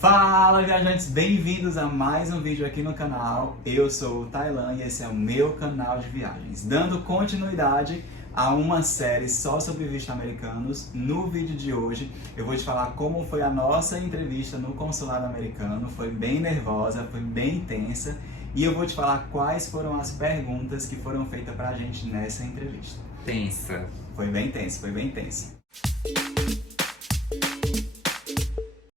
Fala, viajantes! Bem-vindos a mais um vídeo aqui no canal. Eu sou o Tailan e esse é o meu canal de viagens. Dando continuidade a uma série só sobre vistos americanos, no vídeo de hoje eu vou te falar como foi a nossa entrevista no consulado americano. Foi bem nervosa, foi bem intensa e eu vou te falar quais foram as perguntas que foram feitas pra gente nessa entrevista. Tensa. Foi bem tenso, foi bem tenso.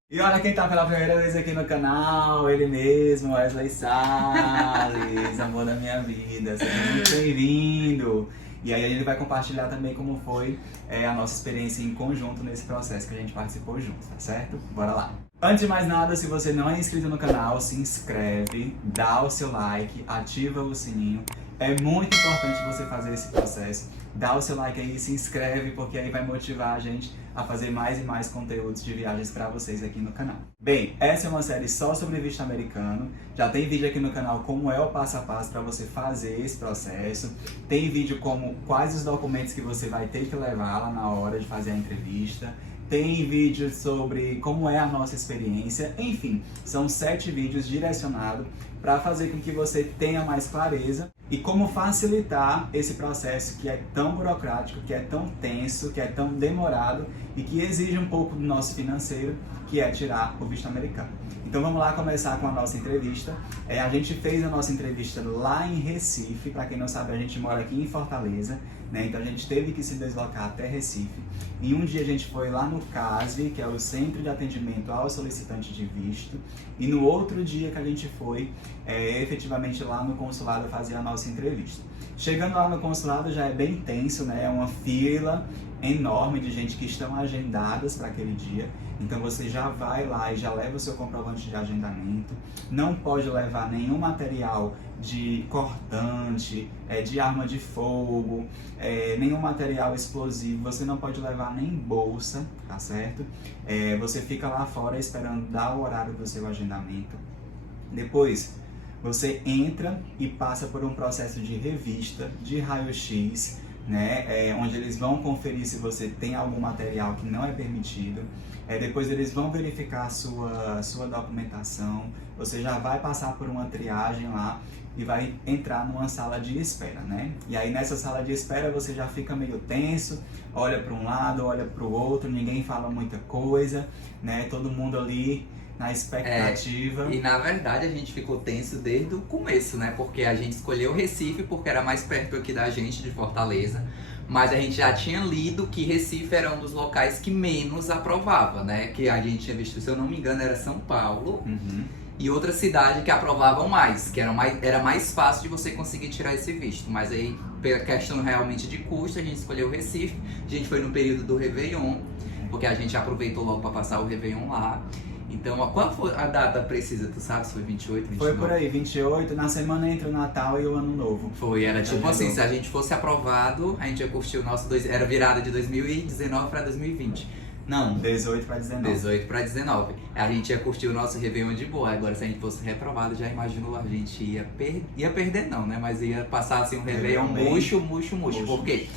E olha quem tá pela primeira vez aqui no canal, ele mesmo, Wesley Salles, amor da minha vida, seja muito bem-vindo! E aí a gente vai compartilhar também como foi a nossa experiência em conjunto nesse processo que a gente participou junto, tá certo? Bora lá! Antes de mais nada, se você não é inscrito no canal, se inscreve, dá o seu like, ativa o sininho. É muito importante você fazer esse processo. Dá o seu like aí, se inscreve, porque aí vai motivar a gente a fazer mais e mais conteúdos de viagens para vocês aqui no canal. Bem, essa é uma série só sobre visto americano. Já tem vídeo aqui no canal como é o passo a passo para você fazer esse processo. Tem vídeo como quais os documentos que você vai ter que levar lá na hora de fazer a entrevista. Tem vídeo sobre como é a nossa experiência. Enfim, são 7 vídeos direcionados para fazer com que você tenha mais clareza e como facilitar esse processo que é tão burocrático, que é tão tenso, que é tão demorado e que exige um pouco do nosso financeiro, que é tirar o visto americano. Então vamos lá começar com a nossa entrevista. A gente fez a nossa entrevista lá em Recife. Para quem não sabe, a gente mora aqui em Fortaleza, né? Então a gente teve que se deslocar até Recife. E um dia a gente foi lá no CASV, que é o Centro de Atendimento ao Solicitante de Visto. E no outro dia que a gente foi, efetivamente lá no consulado fazer a nossa entrevista. Chegando lá no consulado já é bem tenso, né? É uma fila enorme de gente que estão agendadas para aquele dia. Então você já vai lá e já leva o seu comprovante de agendamento. Não pode levar nenhum material de cortante, de arma de fogo, nenhum material explosivo. Você não pode levar nem bolsa, tá certo? Você fica lá fora esperando dar o horário do seu agendamento. Depois você entra e passa por um processo de revista, de raio-x, né, onde eles vão conferir se você tem algum material que não é permitido. Depois eles vão verificar a sua documentação. Você já vai passar por uma triagem lá e vai entrar numa sala de espera, né? E aí nessa sala de espera você já fica meio tenso, olha para um lado, olha para o outro, ninguém fala muita coisa, né? Todo mundo ali na expectativa. E na verdade a gente ficou tenso desde o começo, né? Porque a gente escolheu Recife porque era mais perto aqui da gente, de Fortaleza. Mas a gente já tinha lido que Recife era um dos locais que menos aprovava, né? Que a gente tinha visto, se eu não me engano, era São Paulo. E outra cidade que aprovavam mais, que era mais fácil de você conseguir tirar esse visto. Mas aí, pela questão realmente de custo, a gente escolheu Recife. A gente foi no período do Réveillon, porque a gente aproveitou logo para passar o Réveillon lá. Então, qual foi a data precisa? Tu sabe se foi 28, 29? Foi por aí, 28, na semana entre o Natal e o Ano Novo. Foi, era tipo assim, se a gente fosse aprovado, a gente ia curtir o nosso... Era virada de 2019 para 2020. Não. 18 para 19. 18 para 19. A gente ia curtir o nosso Réveillon de boa. Agora, se a gente fosse reprovado, já imaginou, a gente ia perder não, né? Mas ia passar assim um Réveillon murcho. Por quê?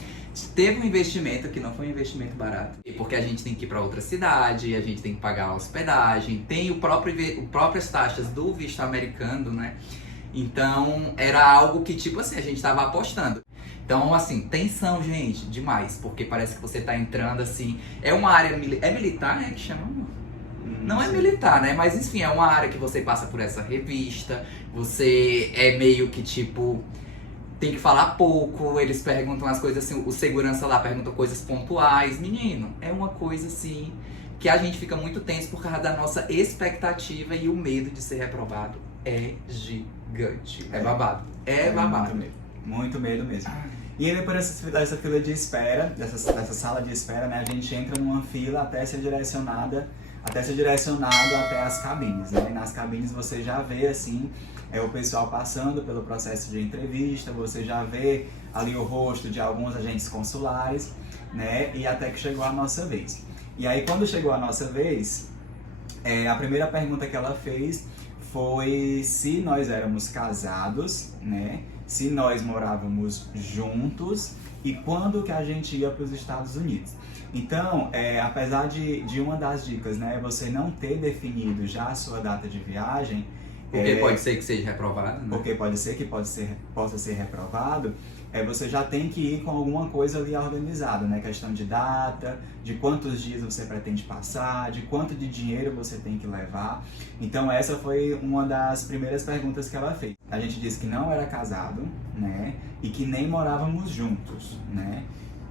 Teve um investimento que não foi um investimento barato. Porque a gente tem que ir para outra cidade, a gente tem que pagar a hospedagem, tem próprias taxas do visto americano, né? Então, era algo que, tipo assim, a gente tava apostando. Então, assim, tensão, gente, demais. Porque parece que você tá entrando, assim... É uma área... É militar, né, que chama? Não é militar, né? Mas, enfim, é uma área que você passa por essa revista. Você é meio que, tipo... Tem que falar pouco, eles perguntam as coisas assim, o segurança lá pergunta coisas pontuais. Menino, é uma coisa assim que a gente fica muito tenso por causa da nossa expectativa e o medo de ser reprovado é gigante. É babado. É babado. Muito medo mesmo. E aí depois dessa fila de espera, dessa sala de espera, né, a gente entra numa fila até ser direcionado até as cabines, né? Nas cabines você já vê assim o pessoal passando pelo processo de entrevista, você já vê ali o rosto de alguns agentes consulares, né? E até que chegou a nossa vez. E aí quando chegou a nossa vez, a primeira pergunta que ela fez foi se nós éramos casados, né? Se nós morávamos juntos e quando que a gente ia para os Estados Unidos. Então, apesar de uma das dicas, né, você não ter definido já a sua data de viagem, porque pode ser que seja reprovado, né? Porque pode ser que possa ser reprovado, você já tem que ir com alguma coisa ali organizada, né? Questão de data, de quantos dias você pretende passar, de quanto de dinheiro você tem que levar. Então essa foi uma das primeiras perguntas que ela fez. A gente disse que não era casado, né? E que nem morávamos juntos, né?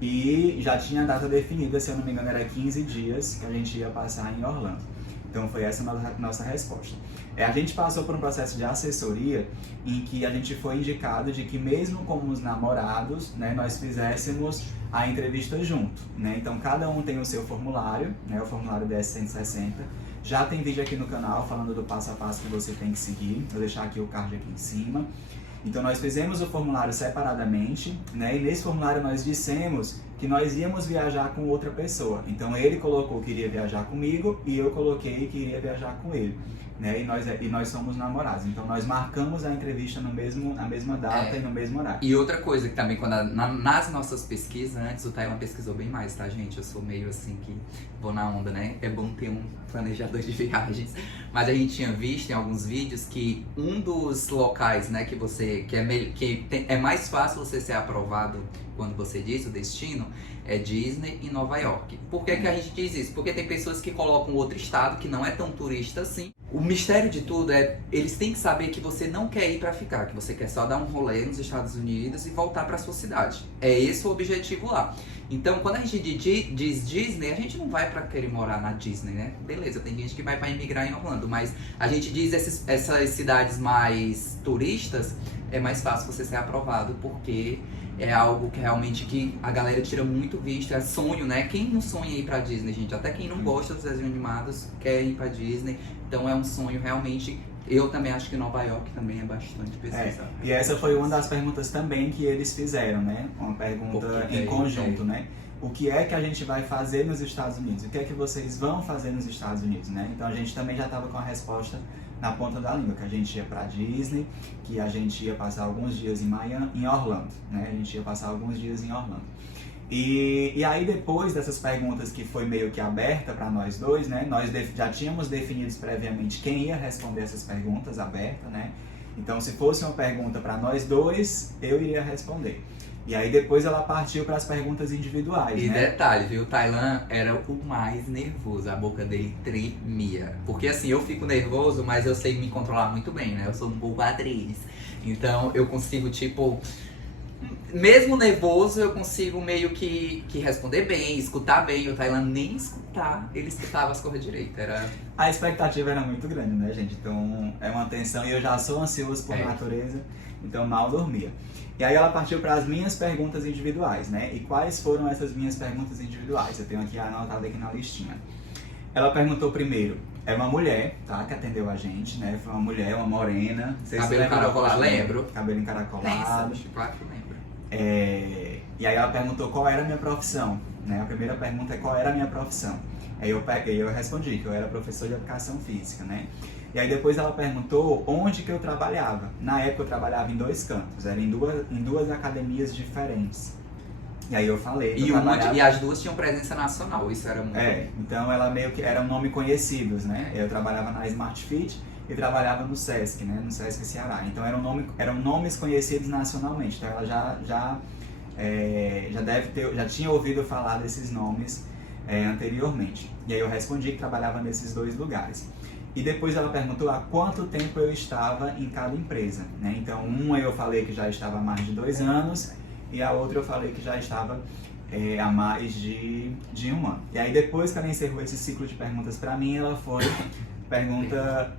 E já tinha a data definida, se eu não me engano era 15 dias que a gente ia passar em Orlando. Então foi essa a nossa resposta. A gente passou por um processo de assessoria em que a gente foi indicado de que mesmo como os namorados, né, nós fizéssemos a entrevista junto, né? Então cada um tem o seu formulário, né, o formulário DS-160. Já tem vídeo aqui no canal falando do passo a passo que você tem que seguir. Vou deixar aqui o card aqui em cima. Então nós fizemos o formulário separadamente, né? E nesse formulário nós dissemos que nós íamos viajar com outra pessoa. Então ele colocou que iria viajar comigo e eu coloquei que iria viajar com ele, né? E nós somos namorados. Então nós marcamos a entrevista na mesma data e no mesmo horário. E outra coisa que também, nas nossas pesquisas, antes o Tailan pesquisou bem mais, tá, gente? Eu sou meio assim que vou na onda, né? É bom ter um planejador de viagens. Mas a gente tinha visto em alguns vídeos que um dos locais, né, é mais fácil você ser aprovado quando você diz o destino, é Disney e Nova York. Por que que a gente diz isso? Porque tem pessoas que colocam outro estado que não é tão turista assim. O mistério de tudo é, eles têm que saber que você não quer ir pra ficar, que você quer só dar um rolê nos Estados Unidos e voltar pra sua cidade. É esse o objetivo lá. Então, quando a gente diz Disney, a gente não vai pra querer morar na Disney, né? Beleza, tem gente que vai pra imigrar em Orlando, mas a gente diz essas cidades mais turistas, é mais fácil você ser aprovado, porque é algo que realmente que a galera tira muito visto, é sonho, né? Quem não sonha ir pra Disney, gente? Até quem não gosta dos desenhos animados quer ir pra Disney. Então é um sonho realmente. Eu também acho que Nova York também é bastante pesquisado. E essa foi uma das perguntas também que eles fizeram, né? Uma pergunta em conjunto, né? O que é que a gente vai fazer nos Estados Unidos? O que é que vocês vão fazer nos Estados Unidos, né? Então a gente também já estava com a resposta na ponta da língua, que a gente ia para Disney, que a gente ia passar alguns dias em Orlando, né? A gente ia passar alguns dias em Orlando. E aí depois dessas perguntas que foi meio que aberta para nós dois, né? Nós já tínhamos definido previamente quem ia responder essas perguntas abertas, né? Então se fosse uma pergunta para nós dois, eu iria responder. E aí depois ela partiu para as perguntas individuais, e né? detalhe, viu? O Tailan era o mais nervoso, a boca dele tremia. Porque assim, eu fico nervoso, mas eu sei me controlar muito bem, né? Eu sou um pouco atriz. Então eu consigo, tipo... Mesmo nervoso, eu consigo meio que responder bem, escutar bem. O Tailan nem escutar, ele escutava as coisas direito. A expectativa era muito grande, né, gente? Então é uma tensão e eu já sou ansioso por natureza, então mal dormia. E aí ela partiu para as minhas perguntas individuais, né? E quais foram essas minhas perguntas individuais? Eu tenho aqui anotado aqui na listinha. Ela perguntou primeiro, é uma mulher, tá? Que atendeu a gente, né? Foi uma mulher, uma morena. Cabelo encaracolado, lembro. Cabelo encaracolado. Claro que lembro. E aí ela perguntou qual era a minha profissão, né? A primeira pergunta é qual era a minha profissão. Aí eu respondi que eu era professor de educação física, né? E aí depois ela perguntou onde que eu trabalhava. Na época eu trabalhava em 2 cantos, era em duas academias diferentes. E aí eu falei... E as duas tinham presença nacional, isso era muito... Então ela meio que era um nome conhecidos, né? Eu trabalhava na Smart Fit e trabalhava no Sesc, né? No Sesc Ceará. Então eram nomes conhecidos nacionalmente. Então ela já tinha ouvido falar desses nomes anteriormente. E aí eu respondi que trabalhava nesses 2 lugares. E depois ela perguntou há quanto tempo eu estava em cada empresa, né? Então uma eu falei que já estava há mais de 2 anos e a outra eu falei que já estava há mais de 1 ano. E aí depois que ela encerrou esse ciclo de perguntas para mim, ela foi pergunta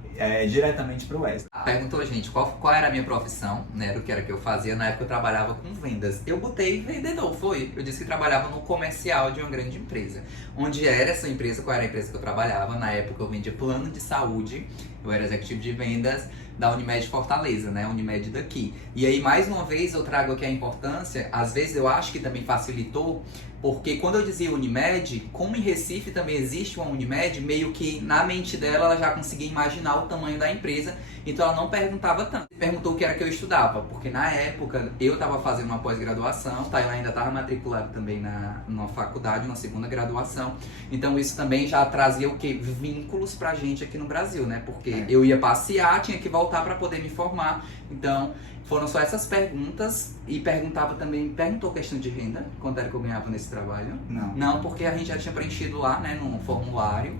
diretamente para o Wesley. Perguntou, gente, qual era a minha profissão, né, do que era que eu fazia. Na época eu trabalhava com vendas. Eu botei vendedor, eu disse que trabalhava no comercial de uma grande empresa. Onde era essa empresa, qual era a empresa que eu trabalhava? Na época eu vendia plano de saúde, eu era executivo de vendas da Unimed Fortaleza, né, Unimed daqui. E aí, mais uma vez, eu trago aqui a importância, às vezes eu acho que também facilitou, porque quando eu dizia Unimed, como em Recife também existe uma Unimed, meio que na mente dela ela já conseguia imaginar o o tamanho da empresa, então ela não perguntava tanto. Perguntou o que era que eu estudava, porque na época eu estava fazendo uma pós-graduação, tá? Eu ainda estava matriculado também na faculdade, na segunda graduação, então isso também já trazia o quê? Vínculos pra gente aqui no Brasil, né? Porque eu ia passear, tinha que voltar para poder me formar, então foram só essas perguntas. E perguntou questão de renda, quanto era que eu ganhava nesse trabalho? Não, porque a gente já tinha preenchido lá, né, no formulário,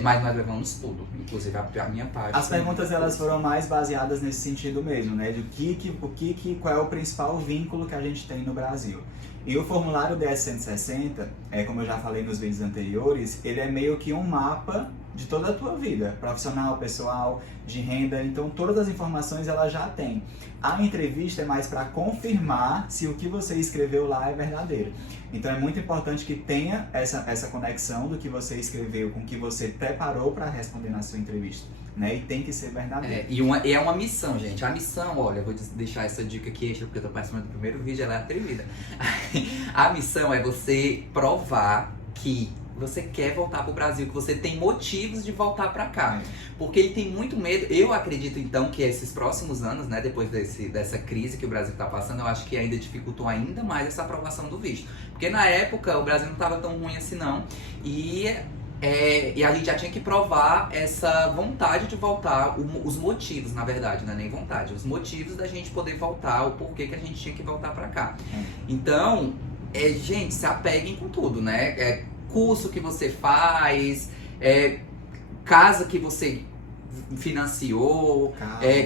mas nós levamos tudo, inclusive a minha parte. As perguntas, elas foram mais baseadas nesse sentido mesmo, né, de qual é o principal vínculo que a gente tem no Brasil. E o formulário DS-160, como eu já falei nos vídeos anteriores, ele é meio que um mapa de toda a tua vida, profissional, pessoal, de renda, então todas as informações ela já tem. A entrevista é mais para confirmar se o que você escreveu lá é verdadeiro. Então é muito importante que tenha essa conexão do que você escreveu com o que você preparou para responder na sua entrevista, né? E tem que ser verdadeiro. E é uma missão, gente. A missão, olha, eu vou deixar essa dica aqui extra, porque eu tô participando do primeiro vídeo, ela é atrevida. A missão é você provar que você quer voltar pro Brasil, que você tem motivos de voltar pra cá. Porque ele tem muito medo. Eu acredito, então, que esses próximos anos, né, depois dessa crise que o Brasil tá passando, eu acho que ainda dificultou ainda mais essa aprovação do visto. Porque na época o Brasil não tava tão ruim assim, não. E a gente já tinha que provar essa vontade de voltar, os motivos, na verdade, não é nem vontade, os motivos da gente poder voltar, o porquê que a gente tinha que voltar pra cá. Então, gente, se apeguem com tudo, né? Curso que você faz, casa que você financiou,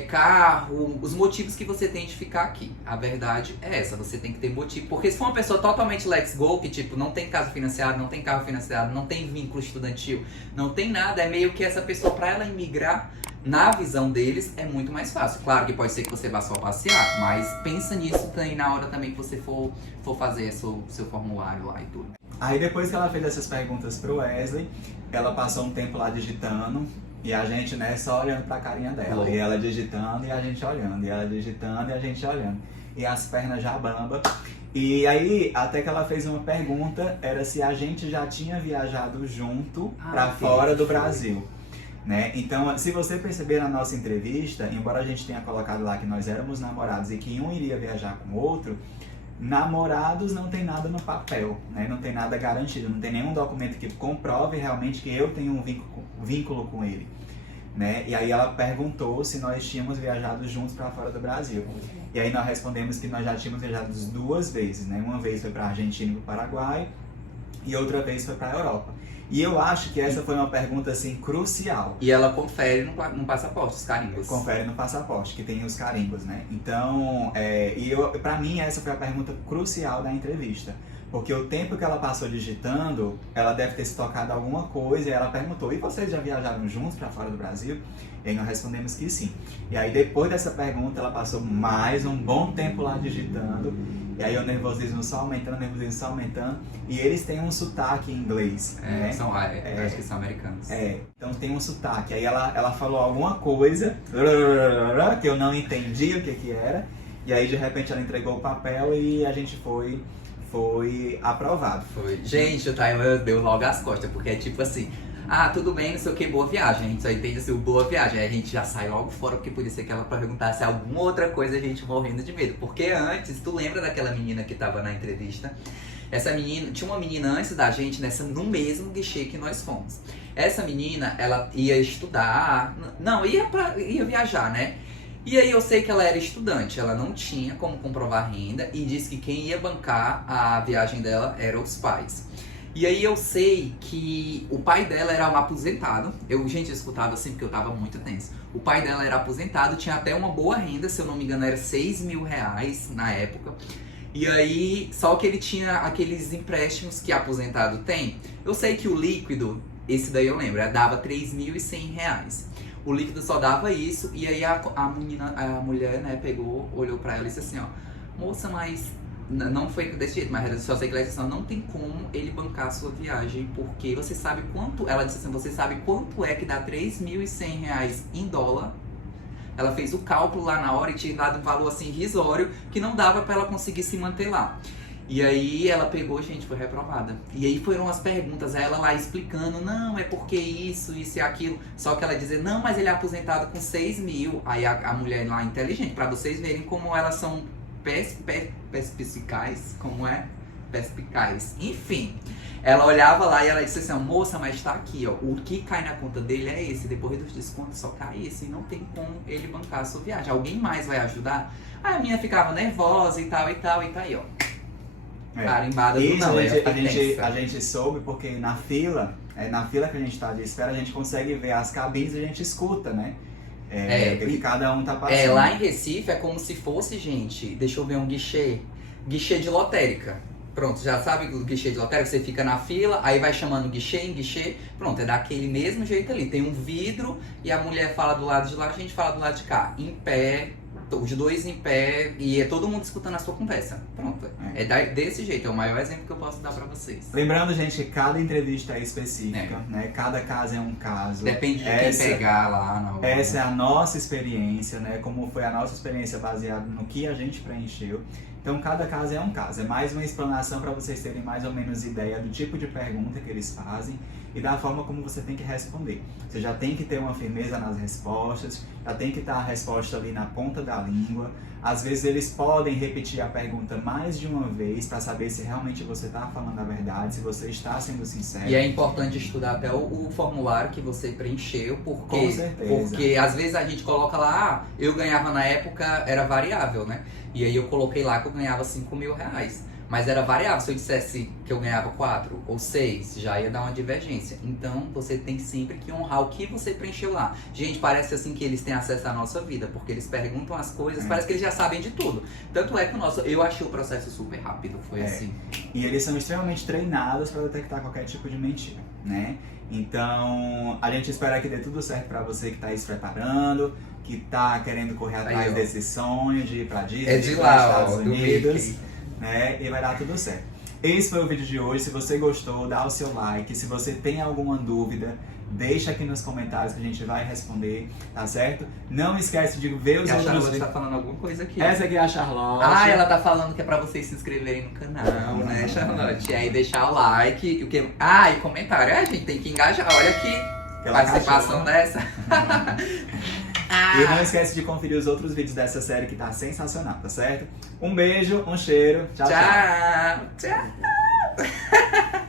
carro, os motivos que você tem de ficar aqui. A verdade é essa, você tem que ter motivo. Porque se for uma pessoa totalmente let's go, que tipo, não tem casa financiada, não tem carro financiado, não tem vínculo estudantil, não tem nada, é meio que essa pessoa, pra ela imigrar, na visão deles, é muito mais fácil. Claro que pode ser que você vá só passear, mas pensa nisso também na hora também que você for fazer seu formulário lá e tudo. Aí depois que ela fez essas perguntas pro Wesley, ela passou um tempo lá digitando, e a gente, né, só olhando pra carinha dela. E ela digitando e a gente olhando, e ela digitando e a gente olhando. E as pernas já bamba. E aí, até que ela fez uma pergunta, era se a gente já tinha viajado junto pra fora do Brasil. Né? Então, se você perceber na nossa entrevista, embora a gente tenha colocado lá que nós éramos namorados e que um iria viajar com o outro, namorados não tem nada no papel, né? Não tem nada garantido, não tem nenhum documento que comprove realmente que eu tenho um vínculo com ele, né? E aí ela perguntou se nós tínhamos viajado juntos para fora do Brasil. E aí nós respondemos que nós já tínhamos viajado 2 vezes, né? Uma vez foi para a Argentina e para o Paraguai e outra vez foi para a Europa. E eu acho que essa foi uma pergunta, assim, crucial. E ela confere no passaporte, os carimbos. Confere no passaporte, que tem os carimbos, né? Então, pra mim, essa foi a pergunta crucial da entrevista. Porque o tempo que ela passou digitando, ela deve ter se tocado alguma coisa, e ela perguntou, e vocês já viajaram juntos para fora do Brasil? E aí nós respondemos que sim. E aí, depois dessa pergunta, ela passou mais um bom tempo lá digitando, e aí o nervosismo só aumentando, e eles têm um sotaque em inglês, né? Acho que são americanos. Então tem um sotaque. Aí ela falou alguma coisa, que eu não entendi o que era, e aí de repente ela entregou o papel e a gente foi aprovado. Gente, o Tyler deu logo as costas, porque é tipo assim, tudo bem, não sei o que, boa viagem. A gente só entende assim, boa viagem. Aí a gente já sai logo fora, porque podia ser que ela perguntasse alguma outra coisa, a gente morrendo de medo. Porque antes, tu lembra daquela menina que tava na entrevista? Essa menina, tinha uma menina antes da gente, no mesmo guichê que nós fomos. Essa menina, ela ia estudar, ia viajar, né? E aí eu sei que ela era estudante, ela não tinha como comprovar renda e disse que quem ia bancar a viagem dela eram os pais. E aí eu sei que o pai dela era um aposentado. Eu escutava assim porque eu tava muito tenso. O pai dela era aposentado, tinha até uma boa renda, se eu não me engano era R$6.000 na época. E aí, só que ele tinha aqueles empréstimos que aposentado tem. Eu sei que o líquido, esse daí eu lembro, dava R$3.100. O líquido só dava isso, e aí a mulher, né, pegou, olhou pra ela e disse assim, ó, moça, mas não foi desse jeito, mas só sei que ela disse assim, não tem como ele bancar a sua viagem, porque você sabe quanto, ela disse assim, você sabe quanto é que dá R$3.100 em dólar? Ela fez o cálculo lá na hora e tinha dado um valor assim irrisório, que não dava pra ela conseguir se manter lá. E aí ela pegou, gente, foi reprovada. E aí foram as perguntas, ela lá explicando, não, é porque isso e aquilo. Só que ela dizia, não, mas ele é aposentado com 6 mil. Aí a mulher lá, inteligente, pra vocês verem como elas são perspicazes, como é? Perspicazes. Enfim, ela olhava lá e ela disse assim, moça, mas tá aqui, ó, o que cai na conta dele é esse, depois dos descontos só cai esse, e não tem como ele bancar a sua viagem. Alguém mais vai ajudar? Aí a minha ficava nervosa e tal, e tá aí, ó. Carimbada do Isso não, a gente soube porque na fila que a gente tá de espera, a gente consegue ver as cabines e a gente escuta, né? O que cada um tá passando. Lá em Recife é como se fosse, gente, deixa eu ver um guichê de lotérica. Pronto, já sabe o guichê de lotérica? Você fica na fila, aí vai chamando guichê em guichê. Pronto, é daquele mesmo jeito ali. Tem um vidro e a mulher fala do lado de lá, a gente fala do lado de cá. Em pé, os dois em pé, e é todo mundo escutando a sua conversa. Pronto, desse jeito, é o maior exemplo que eu posso dar pra vocês. Lembrando, gente, que cada entrevista é específica, né? Cada caso é um caso. Depende de quem pegar lá na hora. Essa é a nossa experiência, né? Como foi a nossa experiência baseada no que a gente preencheu. Então, cada caso é um caso. É mais uma explanação para vocês terem mais ou menos ideia do tipo de pergunta que eles fazem e da forma como você tem que responder. Você já tem que ter uma firmeza nas respostas, já tem que estar a resposta ali na ponta da língua. Às vezes eles podem repetir a pergunta mais de uma vez para saber se realmente você está falando a verdade, se você está sendo sincero. E é importante estudar até o formulário que você preencheu, porque, com certeza. Porque às vezes a gente coloca lá, eu ganhava na época, era variável, né? E aí eu coloquei lá que eu ganhava 5 mil reais. Mas era variável, se eu dissesse que eu ganhava 4 ou 6, já ia dar uma divergência. Então, você tem sempre que honrar o que você preencheu lá. Gente, parece assim que eles têm acesso à nossa vida, porque eles perguntam as coisas, parece que eles já sabem de tudo. Tanto é que eu achei o processo super rápido, foi assim. E eles são extremamente treinados para detectar qualquer tipo de mentira, né? Então, a gente espera que dê tudo certo para você que está se preparando, que está querendo correr atrás desse sonho de ir para Disney, de para lá, Estados Unidos. Né? E vai dar tudo certo. Esse foi o vídeo de hoje. Se você gostou, dá o seu like. Se você tem alguma dúvida, deixa aqui nos comentários que a gente vai responder, tá certo? Não esquece de ver os outros vídeos. A Charlotte tá falando alguma coisa aqui. Essa aqui é a Charlotte. Ela tá falando que é pra vocês se inscreverem no canal, né, Charlotte? E aí deixar o like e comentário. A gente tem que engajar. Olha aqui, participação dessa. E não esquece de conferir os outros vídeos dessa série que tá sensacional, tá certo? Um beijo, um cheiro. Tchau, tchau. Tchau.